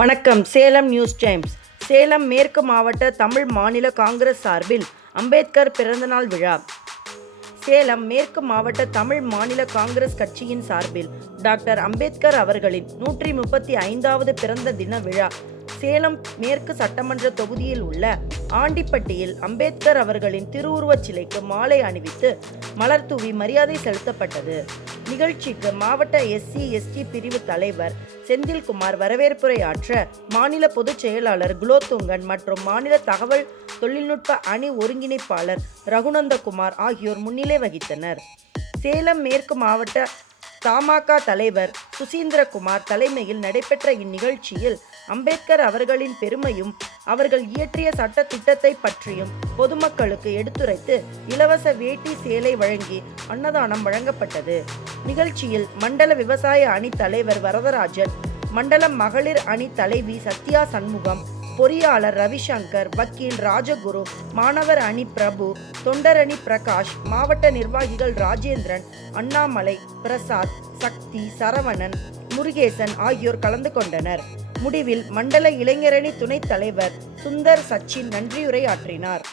வணக்கம். Salem news times. Salem மேற்கு மாவட்ட தமிழ் மாநில காங்கிரஸ் சார்பில் அம்பேத்கர் பிறந்தநாள் விழா. சேலம் மேற்கு மாவட்ட தமிழ் மாநில காங்கிரஸ் கட்சியின் சார்பில் டாக்டர் அம்பேத்கர் அவர்களின் 135வது பிறந்த தின விழா சேலம் மேற்கு சட்டமன்ற தொகுதியில் உள்ள ஆண்டிப்பட்டியில் அம்பேத்கர் அவர்களின் திருவுருவச் சிலைக்கு மாலை அணிவித்து மலர் தூவி மரியாதை செலுத்தப்பட்டது. நிகழ்ச்சிக்கு மாவட்ட SC/ST பிரிவு தலைவர் செந்தில்குமார் வரவேற்புரையாற்ற மாநில பொதுச் செயலாளர் குலோத்துங்கன் மற்றும் மாநில தகவல் தொழில்நுட்ப அணி ஒருங்கிணைப்பாளர் ரகுநந்தகுமார் ஆகியோர் முன்னிலை வகித்தனர். சேலம் மேற்கு மாவட்ட தமாக தலைவர் சுசீந்திரகுமார் தலைமையில் நடைபெற்ற இந்நிகழ்ச்சியில் அம்பேத்கர் அவர்களின் பெருமையும் அவர்கள் இயற்றிய சட்ட திட்டத்தை பற்றியும் பொதுமக்களுக்கு எடுத்துரைத்து இலவச வேட்டி சேலை வழங்கி அன்னதானம் வழங்கப்பட்டது. நிகழ்ச்சியில் மண்டல விவசாய அணி தலைவர் வரதராஜன், மண்டல மகளிர் அணி தலைவி சத்யா சண்முகம், பொறியாளர் ரவிசங்கர், வக்கீல் ராஜகுரு, மாணவர் அணி பிரபு, தொண்டர் அணி பிரகாஷ், மாவட்ட நிர்வாகிகள் ராஜேந்திரன், அண்ணாமலை, பிரசாத், சக்தி, சரவணன், முருகேசன் ஆகியோர் கலந்து கொண்டனர். முடிவில் மண்டல இளைஞரணி துணைத் தலைவர் சுந்தர் சச்சின் நன்றியுரை ஆற்றினார்.